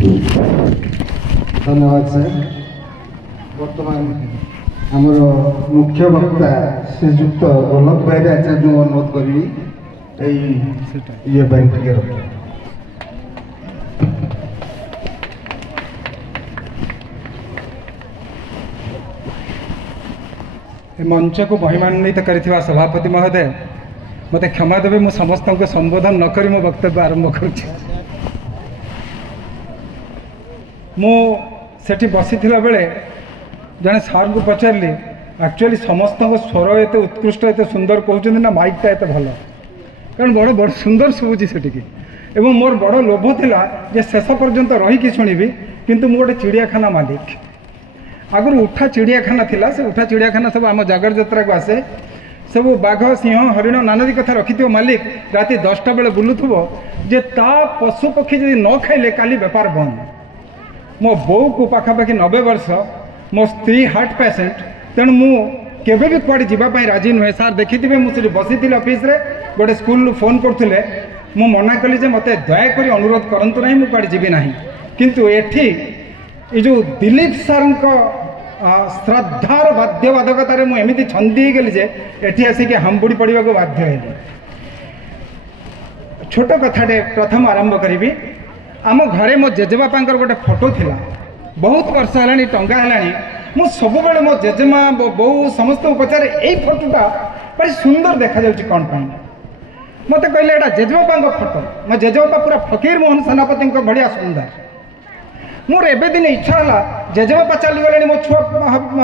धन्यवाद सर। बर्तमान आमर मुख्य वक्ता श्रीजुक्त गोलक भाई आचार्य अनुरोध करी ये टे रखें। मंच को महिमान्वित कर सभापति महोदय मत क्षमा देवे मु समस्त को संबोधन न करी मो वक्तव्य आरंभ करुच्ची। मुझे बसी बेले जड़े सार को पचारि एक्चुअली समस्त स्वर एत उत्कृष्ट एत सुंदर कहते ना माइकटा एत भल कारण बड़ बड़ सुंदर शुभुची सेटिकी एवं मोर बड़ लोभ थिला जे शेष पर्यंत रही शुणी किंतु मु गोटे चिड़ियाखाना मालिक आगुरी उठा चिड़ियाखाना थिला से उठा चिड़ियाखाना सब आम जागर यात्रा को आसे सब बाघ सिंह हरिण नानादी कथा रखि मालिक राति 10टा बेले बुलुथुब जे ता पशु पक्षी जदि न खाइले काली बेपार बंद। मो बो को पाखापाखि 90 वर्ष मो स्त्री हार्ट पेसेंट तेणु मु केबे भी कुआडे जीवाई राजी नुहे। सार देखिथे मुझे बसी ऑफिस रे गोटे स्कूल फोन करते मु मना कली जे मते दयाकोरी अनुरोध करंतु नहीं मुझे जीवी ना किंतु एठी ये जो दिलीप सार श्रद्धार बाध्यबाधकतार मुझे छंदी गली जे एठी आसिक हामबुड़ी पड़ा को बाध्य है। छोट कथाटे प्रथम आरंभ करी आम घरे मो जेजेबापा गोटे फोटो थिला बहुत वर्ष है टंगा है मु सब बेले मो जेजेमा बो समस्त पचारे यही फोटोटा भाई सुंदर देखा जाउची कौन पाई मत कहले एटा जेजेबापा फोटो मो जेजेबापा पूरा फकीर मोहन सेनापति बढ़िया सुंदर मोर एबे दिन इच्छा है जेजेबापा चलीगले मो छुआ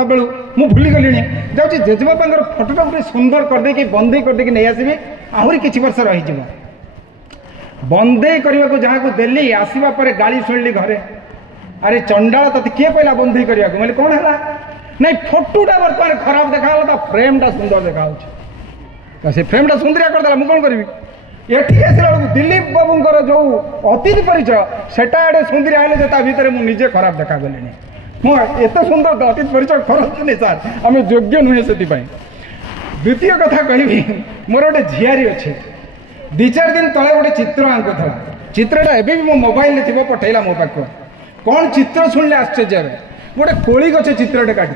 बेलू मु भूली गली जाऊँगी जेजेबापा फोटोटा पूरी सुंदर करदे बंदे करदे नहीं आसबि आहरी किछि वर्ष रही बंदे करने को जहाँ को देली आसवा पर गाली शुणिली घरे अरे चंडाल तते किए कहला बंदे करने को कौन है नहीं फोटोटा बर्तमान खराब देखा फ्रेमटा सुंदर देखा से फ्रेमटा सुंदरिया करदेला मुझे कौन करी एठी आसला बेलू दिलीप बाबूंकर जो अतिथि परिचय सेटा एडे सुंदरिया हेले ता भितर मुझे खराब देखा गली मुझे सुंदर अतिथि परिचय करते सार आम योग्य नुहे से। द्वितीय कथा कहि मोर गोटे झियारी अच्छे 2-4 दिन तले गोटे चित्र आंकु था चित्रटा एबे भी मो मोबाइल थी पठेला मो पाख कौन चित्र शुणिले आश्चर्य गोटे कोली गछ चित्रटे काटी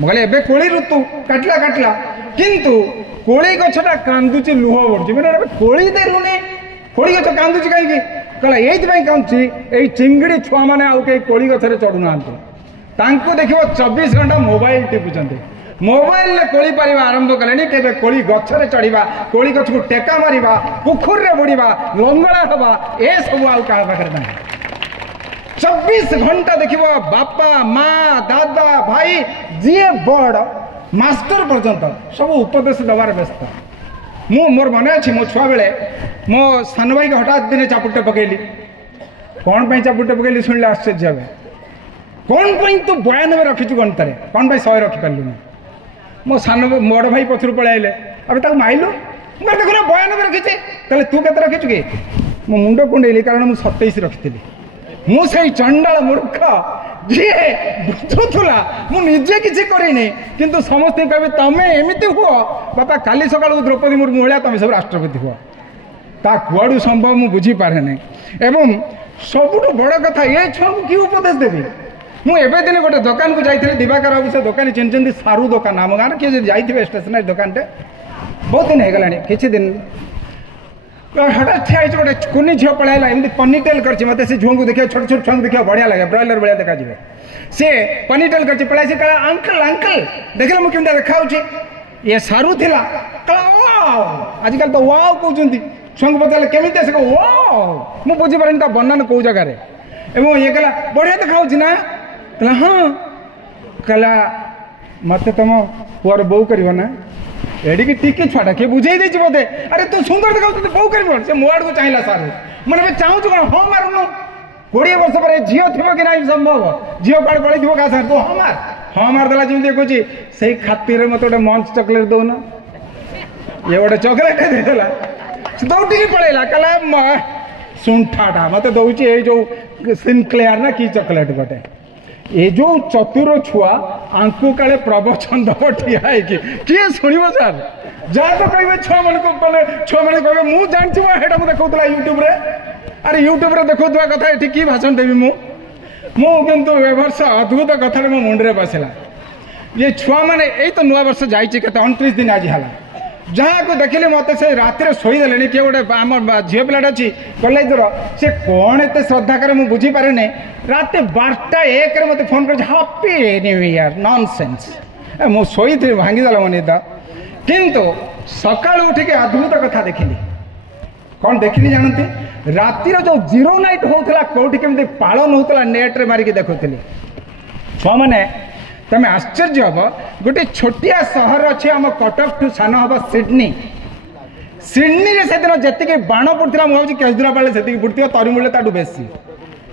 मुझे एबे कोली ऋतु काटला काटला किंतु कोली गछटा कांदुची लुह बढुची मैंने कोली देलुनी कोली गछ कांदुची कहीं कहला ये कांदुची यही चिंगड़ी छुआ मैंने आउ कहीं कोली गछरे चढ़ू ना देखिए 24 घंटा मोबाइल टिपुचंती मोबाइल कोली पारिबा आरंभ कले केबे कोली गछरे चढ़ीबा कोली गछ को टेका मारिबा पुखुर रे बुड़ीबा लंगड़ा हवा ए सब आउ का पाखरे ना 24 घंटा देखिबो बापा माँ दादा भाई जी बड़ मास्टर पर्यंत सब उपदेश दबार व्यस्त मोर मन अच्छी मो छुआ बेले मो सान भाई के हठात दिन चापुटे पकईली कौन पाई चापुटे पकईली शुणिले आश्चर्य हे कौन पाई तू 92 रखीचु गणित कौन पाई 100 रखिपारू मो सान बड़ भाई पछरू पलैले अबे ताको माइलु मैं देखो 92 रखीचे कहले तू केते रखीचु कि मो मुंड कुंडेली कारण मु 27 रखिथिली मु से चंडाल मूर्ख जी बुझुला मु निजे किसी करिनी किंतु समस्त कहे तमें एमती हुआ बापा काली सकाल द्रौपदी मुर्मू भाया तुम सब राष्ट्रपति हुआ ता कुआड़ू संभव मु बुझी पारे नहीं एवं सबुठ बड़ कथा ये छुआ को कि उपदेश देवी मुझे दिन गोटे दुकान को जाइए दिवाकर बाबू से दुकानी चिन्हती सारू दुकान आम गाँव किए जाइए स्टेशनरी दुकान टे बहुत दिन होगा किसी दिन हठात ठिया गोटे कुनी झील पलैला एमती पनीटेल कर मत से झुआ को देखिए छोट छोट छुआ देखिए बढ़िया लगे ब्रॉयलर भाया देखा सी पनीटेल कर पलैसी कह अंकल अंकल देखिए मुझे केमती देखा ये सारू थिला आजकल तो वाओ कहते छुआ को पचारे केमी से वाओ मुझे बुझीपारे बनान कौ जगार ये कहला बढ़िया देखा ना कहला हाँ कहला मत तुम पुआर बो कर ना एडिकी टिके छुआटा किए बुझे देती बोधे अरे तू सुंदर देखा तो बो कर से मोड़ को चाहिए सार मैंने चाहूँ कौन हाँ मारूनु 20 वर्ष पर झील थी कि ना संभव झील कड़े पड़े थो क्या सार तू हाँ मारदेला जमी देखुची से खातिर मत गोटे मंच चॉकलेट दौना ये गोटे चॉकलेट देदेला दौड़ी पड़ेगा कहला सुंठाटा मत दौर ये जो सिनक्लेयर ना कि चॉकलेट गोटे ये जो चतुर छुआ आंकु काले प्रवचन दब ठिया किए शुणव सार जहाँ तो कहे छुआ मान छुआ मैंने कहे मुझे जानती मुझे देखा यूट्यूब रे अरे यूट्यूब रे देखुवा कथा ये कि भाषण देवी मु किंतु ए वर्ष अद्भुत कथा मो मुंडे बसला ये छुआ मैंने यही तो नुआ वर्ष जाइए 29 दिन आज है जहाँ को देखिले मत से रात शोदेले किए गोटे आम झील पिलाटा अच्छी कलेज सी कौन एत श्रद्धा करे मुझे बुझीपारे नहीं रात 12:01 मत फोन कर हापी न्यू ईयर नॉनसेंस मु शोई भांगीदेला मो निद किंतु सका उठिक अद्भुत कथा देखिली कौन देखिली जानते रातिर जो जीरो नाइट होता कौटी केमती पालन होता नेट्रे मारिक देखुली छुआ मैंने तमें आश्चर्य हम गोटे छोटिया सहर अच्छे आम कटक ठू सान हम सिडनी सिडनी से दिन जी बाण पड़ता मुझे केजरावाल से पड़ता तरीमूल ताठू बेसी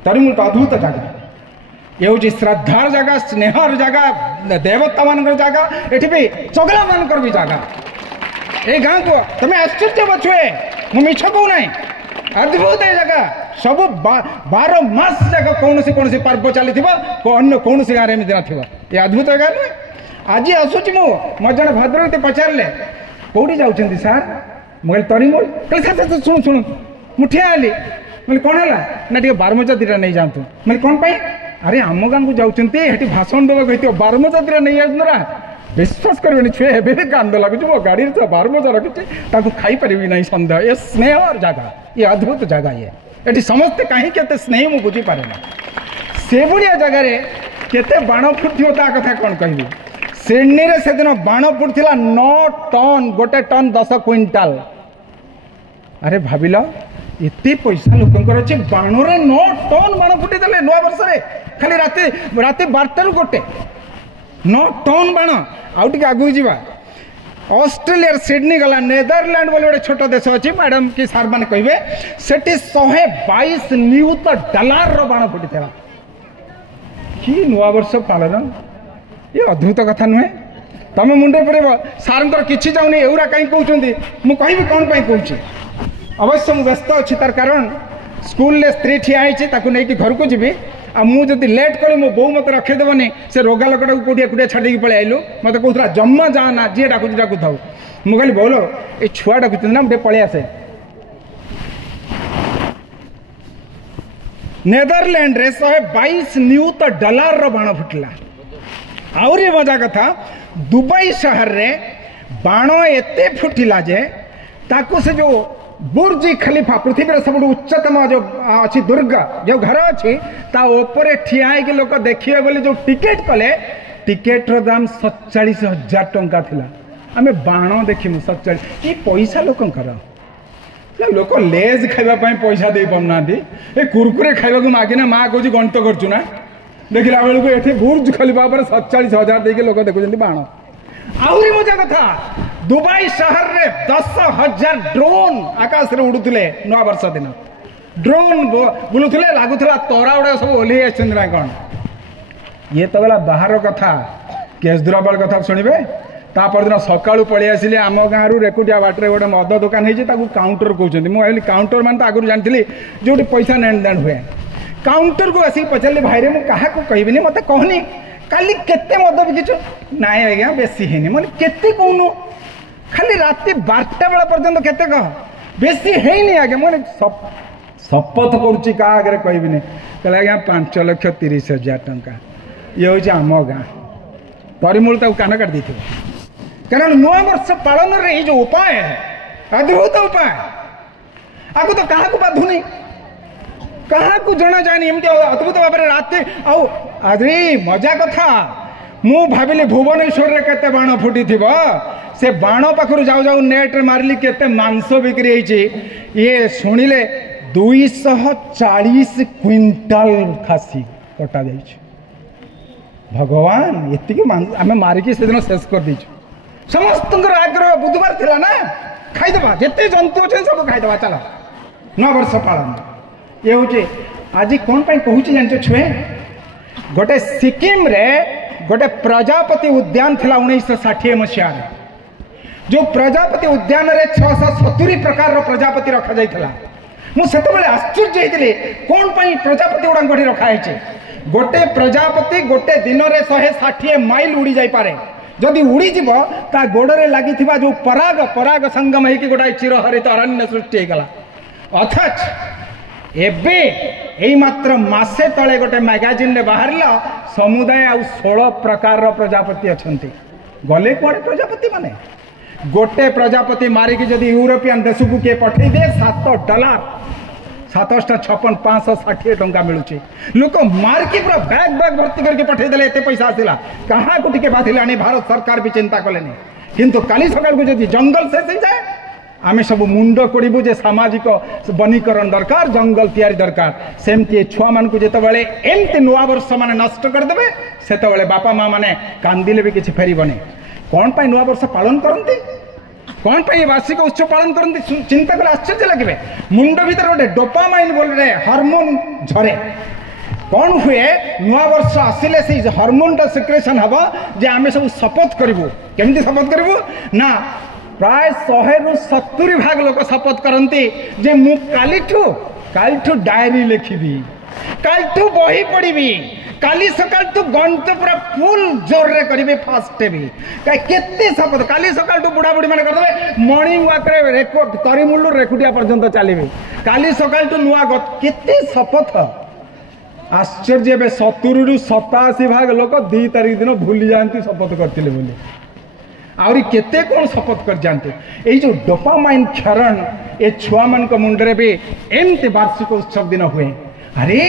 तरीमूल अद्भुत जगह ये हूँ श्रद्धार जगह स्नेहर जगह देवता मान जगह ये भी चगला मान भी जगह ये गाँव को तुम्हें आश्चर्य बछुए मुझे मिछ कहूना अद्भुत है जगह सब 12 मास जगह कौन सी पर्व चली अन्य कौन सी गाँव एमती ना ये अद्भुत जगह नुहे आज आसूची मो जन भद्रक पचारे कौटी जाऊँ सार मुझे तरीमूल कहते शुणु शुणु मुझे आली मैं कौन है ना टे बारमजा दीटा नहीं जातु मैं कौन पाई अरे आम गाँव को जाऊँगी भाषण देवा कहते बारमजा दीटा नहीं जाना विश्वास करें छुए भी कांद लगुच मो गाड़ी तो 12 मजा रखी खाई पारि ना सन्देह ये स्नेह जगह ये अद्भुत जगह ये समस्ते कहीं केते स्नेह मुझे बुझीपारे ना से भाया जगार केते बाण फुटो ता कथा कौन कहबी सिडनी रे से दिन बाण फुटला 9 टन गोटे टन 10 क्विंटाल अरे भाविल एत पैसा लोकंर अच्छे बाणरे 9 टन बाण फुटेदेले नुआ वर्ष खाली राति 12 गोटे 9 टन बाण आउ टे आगू जा ऑस्ट्रेलिया सिडनी गला नेदरलैंड बोले गोटे छोट देश अच्छी मैडम कि सार मैंने कहे से 122 नियुत डॉलर बाण फुटी कि नुआ वर्ष पालन ये अद्भुत कथा नुहे तुम मुंडे पड़े सार कि जाऊनी एवरा कहीं कहते मुझे कहि कौन कहूँ अवश्य मुझे व्यस्त अच्छी तार कारण स्कूल स्त्री ठिया नहीं घर को जी आ मुझे लेट करी मो बो मत रखेदेवनी से रोगा लोकटा को कौटिया छाड़ी पलि आइलु मत कहूला जम्मा जाना जी डाकू डाकू था मुझे कहली बोलो ये छुआ डाकुच ना मुझे पलि आसे नेदरलैंड रे 122 नियुत डॉलर बाण फुटला आहरी मजा कथा दुबई शहर रे बाण एते फुटिला जे ताकू से जो बुर्ज खलीफा पृथ्वी सब उच्चतम जो अच्छी दुर्ग जो घर अच्छी तापर ठिया लोक देखिए बोले जो टिकेट कले टिकेटर दाम 47,000 टंका थिला आमे बाण देखिमु 47 ये पैसा लोकंकर लोक लेज खाइबा पैसा दे पाना ये कुरकुरे खाइबा मागिना माँ कह गणित करचु ना देखला बेलू ये बुर्ज खलीफा 47,000 देके लोक देखुं बाण आहरी मजा कथा दुबई शहर रे 10,000 ड्रोन आकाश रे उड़ुले नुआ वर्ष दिन ड्रोन बुलुले लगुला तोरा गुड़ा सब ओल्ली आना कौन ये तो गला बाहर कथा केजरावाल कथा शुणवे तापर दिन सकाळू पलि आसिले आम गाँव रेकुटिया बाटे गोटे मद दुकान होती काउंटर कहते मुझे काउंटर मान तो आगुरी जानी जो पैसा लेन देन हुए काउंटर को आसिक पचारे भाई रे मुझे क्या कहबी मत कहनी काली केते मद बिकिछु नाई आज्ञा बेसी है मैंने केते कहून खाली राति 12टा बेला पर्यंत केते कह बेसी है आज्ञा मैंने शपथ करुच्ची क्या आगे कहबी कहले आज्ञा 5,30,000 टंका ये हूँ आम गाँ तरीमूल तक कान काट देते कारण नुआ वर्ष पालन रे जो उपाय है अद्भुत उपाय आपको तो क्या बाधुनी क्या जना जाए एमती अद्भुत भाव में राति आदि मजा कथा मु भाविली भुवनेश्वर रे केते बाण फुटी थी से बाण पाखर जाऊ जाऊ नेट रे मारिली केते मांस बिक्री होती ये शुणिले 240 क्विंटाल खासी कटा जाइए भगवान ये आम मारिकी से दिन शेष कर दीचु समस्त आग्रह बुधवार थिला ना खाईदे जिते जंतु अच्छे सब खाईदे चलो नव वर्ष पालन ये हूँ आज कौन कहूँ जान छुए गोटे सिक्किम रे गोटे प्रजापति उद्यान थिला 1960 मसीह जो प्रजापति उद्यान रे 670 प्रकार प्रजापति रखा जाइथिला मुझे आश्चर्य होती कौन प्रजापति गुड़ा गढ़ी रखाई गोटे प्रजापति गोटे दिन में 160 माइल उड़ी जापे जदि उड़ीज ता गोड़े लगी जो पराग पराग संगम होगी गोटाए चिरहरित अरण्य सृष्टि होगा अथच एबे एई मात्र मासे तले गोटे मैगजीन बाहर समुदाय आ 16 प्रकार प्रजापति अच्छा गले कौन प्रजापति माने गोटे प्रजापति मारिकी जदि यूरोपियन देश को किए पठे दे $7 $756 टंका मिलूची लोक मार्की पूरा बैग बैग भर्ती करके पठेदेले एते पैसा आसला कहाँ को टिके बाधिलानी भारत सरकार भी चिंता कलेनी किंतु काली सकाल को जदि जंगल शेष हो जाए आम सब मुंड कोड़बू जे सामाजिक वनीकरण दरकार जंगल तैयारी दरकार सेमती छुआ मान को जितेबाला एमती नुआ वर्ष मैंने नष्ट करदे से बापा माँ मैंने कांदिले भी किसी फेरबनी कौन पाई नुआ वर्ष पालन करती कौन पाई वार्षिक उत्सव पालन करती चिंता कले आश्चर्य लगे मुंड भीतर गोटे डोपामाइन बोले हार्मोन झरे कौन हुए नुआ वर्ष आसिले से हार्मोनटा सिक्रेशन हम जे आम सब शपथ करूँ केमती शपथ करूँ ना प्राय 100 ରୁ 70 भाग लोक शपथ करती जे मु कालिठू डायरी लिखी कालिठू बही पढ़ी काली सकाल तू गणित पूरा फुल जोर रे करी फास्ट भी केते शपथ काली सकाल तू बुढ़ा बुढ़ी मैंने करदे मॉर्निंग वॉक रे करीमुल्लू रेकुटिया पर्यंत चलिए काली सकाल तू नुआ केते शपथ आश्चर्य 70 ରୁ 87 भाग लोक 2 तारीख दिन भूली जाती शपथ करते बोली आहरी केते कौन शपथ कर जाते ये जो डोपामाइन क्षरण ए छुआ मान मुंडरे भी एमती वार्षिक उत्सव दिन हुए अरे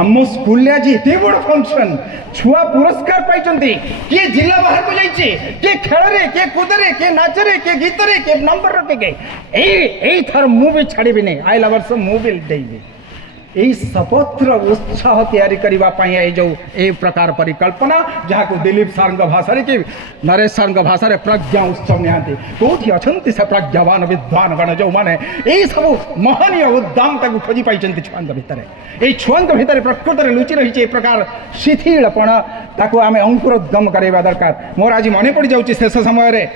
आम स्कूल आज एते बड़ फंक्शन छुआ पुरस्कार पाई किए जिला बाहर को जाइए किए खेल किए कूद किए नाच किए गीत किए नंबर रखे थर मु भी छाड़ी नहीं आइला वर्ष मु भी देवी यही शपथर उत्साह तैयारी करने जो ए प्रकार परिकल्पना जहाँ को दिलीप सार भाषा कि नरेश सार भाषा प्रज्ञा उत्सव निहाती कौटी अच्छा से प्रज्ञावान विद्वान गण जो मैंने यही सब महनीय उद्दाम खोजी पाई छुआ भितर ये छुआ भितर प्रकृत में लुचि रही प्रकार शिथिलपण ताकू आम अंकुरोद्गम करवा दरकार मोर आज मन पड़ जाऊँ शेष समय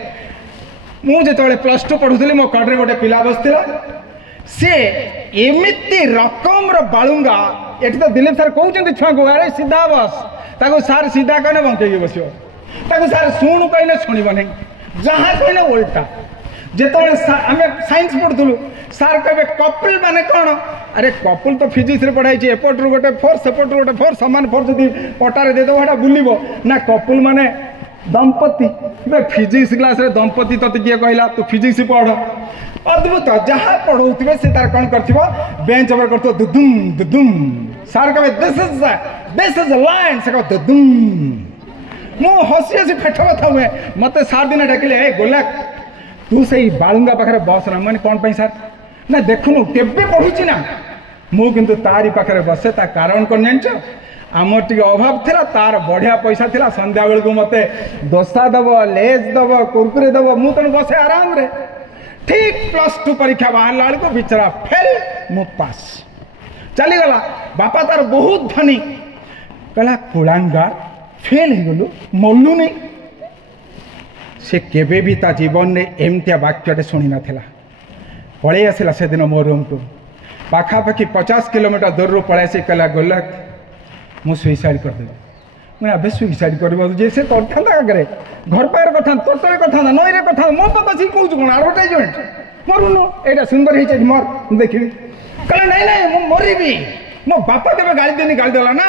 मुझे +2 पढ़ुली मो कड़े गोटे पिला बसला से एमती रकम बालुंगा ये तो दिलीप सार कहते छुआ को अरे सीधा बस ताको सार सीधा कहने बंकई बस सार शुणु कहने शुणव नहीं जहाँ कहने उल्टा जिते आम साइंस पढ़ुलु सार कहे कपल माने कौन अरे कपल तो फिजिक्स पढ़ाई एपटू गोटे फोर्स सेपटू गोटे फोर्स सामान फोर्स जब पटारे देदेव बुलब ना कपल माने दंपति फिजिक्स क्लास रे दंपति तते किए कहला तू फिजिक्स पढ़ अद्भुत जहाँ पढ़ाऊे से तार कौन कर बेंच पर कर दुदुम दुदुम सार कहे दिस इज लाइन से कह दुदुम मु हसी हसी पेट कथा हुए मत सार दिन डाकिले ए गोलाक तू से बालुंगा पाखे बस ना मैंने कौन पाई सार ना देखुनु केबे पढ़ुची ना मु किंतु तारी पाखे बसे ता कारण कौन जान आमर टी अभाव था तार बढ़िया पैसा थिला संध्या बेलू मत दोसा दब लेज दब कुरकुरे दब मु तेणु बसे आराम रे ठीक +2 परीक्षा बाहर बेलू बिचरा फेल मु पास चलीगला बापा तार बहुत धनी कहला कुलांगार फेल हो गलु मल्लु नहीं से केबे भी ता जीवन में एमतिया वाक्यटे शुणी नाला पलि आसला से दिन मो रूम को पाखापाखि 50 किलोमीटर दूर पलि आसी कहला गोला मु सुइसाइड करदेवी मैं अबे सुइसाइड कर से करता आगे घर पाखे कथा तोटे कथा नईरे कथा मो तो बस कौन कौन आडभटाइजमेंट मरुन यहाँ सुंदर हो मर देखी कहले नहीं नहीं मरबी मो बापा केवे गाड़ी देनी गाड़ी देला ना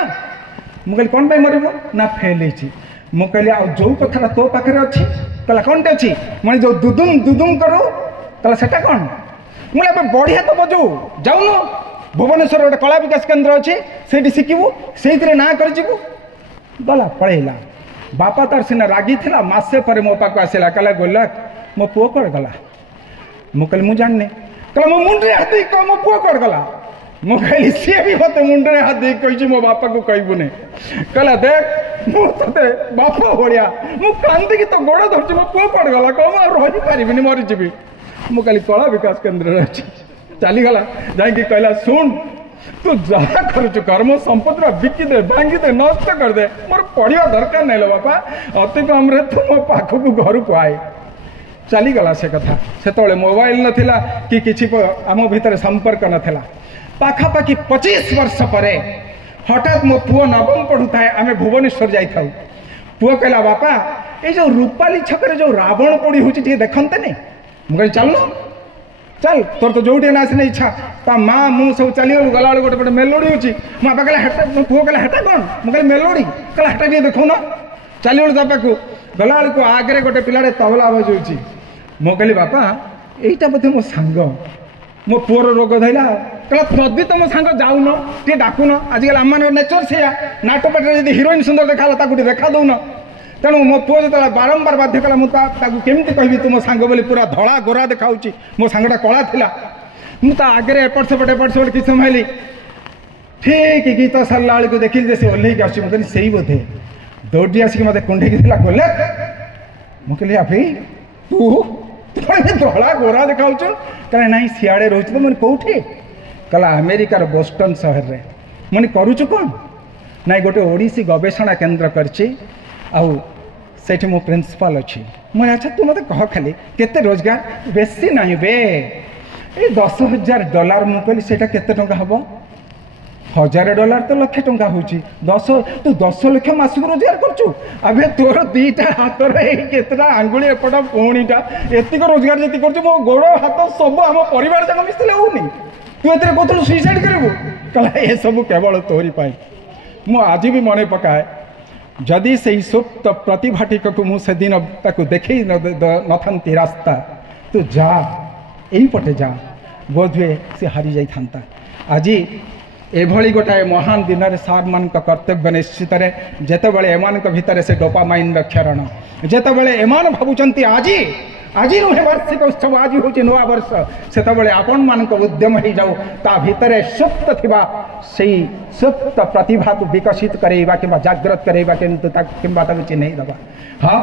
मुझे कौन पाई मरब ना फेल हो कहली आ जो कथा तो पाखे अच्छी कहला कौन टे अच्छी मैं जो दुदुम दुदुम करू कहला सेटा कौन मुझे बढ़िया तो बजू जाऊन भुवनेश्वर गोटे कला विकास केन्द्र अच्छे से शिखबू से ना कर गला पलैला बापा तार सीना रागी थिला मासे पर मो पाक आसला कहला गोला मो पुओ कड़ गला मु कहली मु जाने कहला मो मुंडे हाथ दे कह मो पुओ कड़ गला मु कहली सी भी मत मुंडे हाथ दे कही मो बापा को कहबुने कहला देख मु तते बापा भलिया मु कांदी की तो गोड़ धरछि मो पुओ कड़ गला कह आ रहि पारिबिनी मरि जिबी मु कहली कला विकास केन्द्र अछि चली गला जाइए कहला सुन तू जहाँ कर कर्म संपत्ति बिकी दे भांगी दे नष्ट कर दे मोर पढ़िया दरकार नहीं लो बापा अति कम रे तू मो पाखक घर को आए चलीगला से कथा से मोबाइल नाला कि किसी आम भितर संपर्क नाला पाखापाखि 25 वर्ष पर हठात मो पुओ नवम पढ़ु थाए आम भुवनेश्वर जाई पुओ कहला बापा ये जो रूपाली छक जो रावण पड़ी हूँ देखते नहीं मुझे चलना चल तोर तो जोटे ना आसने इच्छा ता माँ मु सब चलीगलु गला गोटे पटे मेलोडी होची मो बापा कहला हेटा मो पुओ कहला हेटा कौन मु कहली मेलोडी कहला हेटा भी देखो ना चलीगलु ता पाखु गला को आगे गोटे पिलाड़े तबला बजाउची मो कहली बापा एटा बोधे मो सांग मो पुओर रोग धैला कहला जदि तुम सांग जाऊन टे डाकुन आजिकल आम नेचर से नाटपटे यदि हिरोइन सुंदर देखा ताकू देखा दौन तेणु मो पुओ जो बारंबार बाध्य कला मुझे केमती कहबी तुम सांग बोली पूरा धड़ा गोरा देखा मो सांगटा कला थिला मुझे आगे एपट सेपट किसी समय ठीक गीत सारा बेलू देखिली से ओह्लैक आस बोधे दौड़ी आसिक मत कुंडेक गले मुझे अभी तू धड़ा गोरा देखा कहला ना सियाड़े रोच तो मैंने कौटे कहला अमेरिकार बोस्टन सहर में मैंने करुचु कौन ना गोटे ओडिसी गवेषणा केन्द्र करछि आउ सेठी मो प्रिंसिपल अच्छी मैं अच्छा तू मत कह खाली केते रोजगार बेसी नहीं बे ये $10,000 मु कहली सेटा केते टंका हबो $1,000 तो लक्ष टंका होची 10 तू 10 लाख मासक रोजगार करछु अबे तोर दीटा हाथ रे केतरा आंगुली एपट कोणीटा एतिक रोजगार जति करछु मो गोड़ हाथ सब हम परिवार जक मिसले होनी तू एतरे कोथलु सुसाइड करबो कहला ए सब केवल तोरी पाई मु आज भी मने पकाए जदि से सुप्त प्रतिभाटिक को मुझे दिन ताकू देखे नथंती रास्ता तू जा यही पटे जा बोधे से हारी जाता आज एभली गोटाए महान दिन में सार मान कर्तव्य निश्चित जितेबाला एमान भितर से डोपामाइन क्षरण जितेबाला एमान भावुंट आज नुहे वार्षिक उत्सव आज हूँ नुआ वर्ष से आपण मान उद्यम हो जाऊ ता भितर सुप्त थिबा से सुप्त प्रतिभा को विकसित करेबा कि जागृत करेबा किंतु चिन्ह दबा हाँ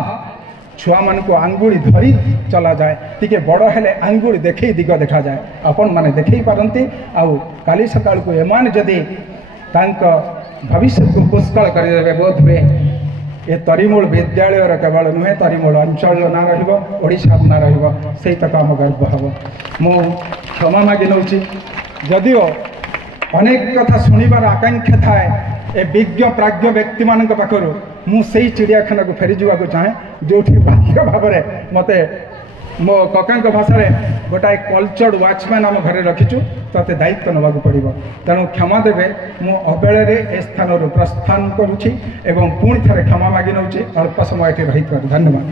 छुआ मान को आंगुली धरी चला जाए टी बड़ हेले आंगुली देखे दिग देखा जाए आपण मैंने देखे पारती आउ काली सकाल को एमान जदि भविष्य को पुष्कल करदे बोध हुए ये तरीमूल विद्यालय केवल नुहे तरीमूल अंचल ना रोशा ना रही तक आम गर्व हम मु क्षमा मागि नौ जदिओ अनेक कथा शुणिबार आकांक्षा थाए ए विज्ञ प्राज्ञ व्यक्ति मान पाखर मुझे चिड़ियाखाना को फेरी जावाक चाहे जो भाग्य भाव में मत मो कका भाषा गोटाए कल्चर्ड वाचमैन आम घर रखीचु ते दायित्व नवाक पड़ो तेणु क्षमा देवे मु अबेले ए स्थान प्रस्थान करुँची पुणी थे क्षमा मागि नौ अल्प समय ये रही धन्यवाद।